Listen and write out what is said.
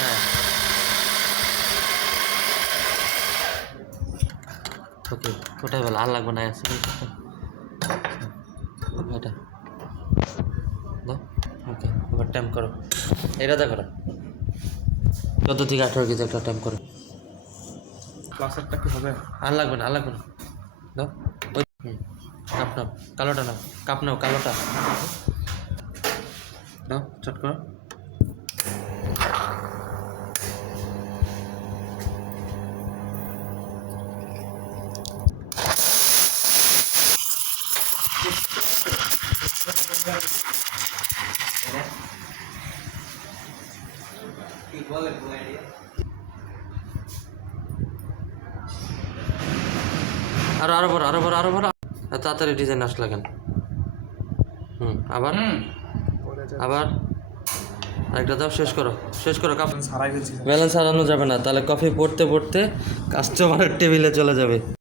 হ্যাঁ। ওকে ওটাই ভালো আর লাগবে না এটা। দাও ওকে এবার টাইম করো। এটা দেখো চোদ্দ থেকে আঠারো কেজি একটা টাইম করো। ক্লাসেরটা কি হবে? আর লাগবে না আর লাগবে না। দাও ওই হুম কাপ নাও কালোটা নাও কাপ নাও কালোটা। দাও চট করো। আরও আরও বড় আরও বড় আরও বড় তাড়াতাড়ি ডিজাইন আসলে কেন? হুম আবার? আবার? আরেকটা দাও শেষ করো শেষ করো কাপ ব্যালেন্স হারানো যাবে না তাহলে কফি পড়তে পড়তে কাস্টমারের টেবিলে চলে যাবে।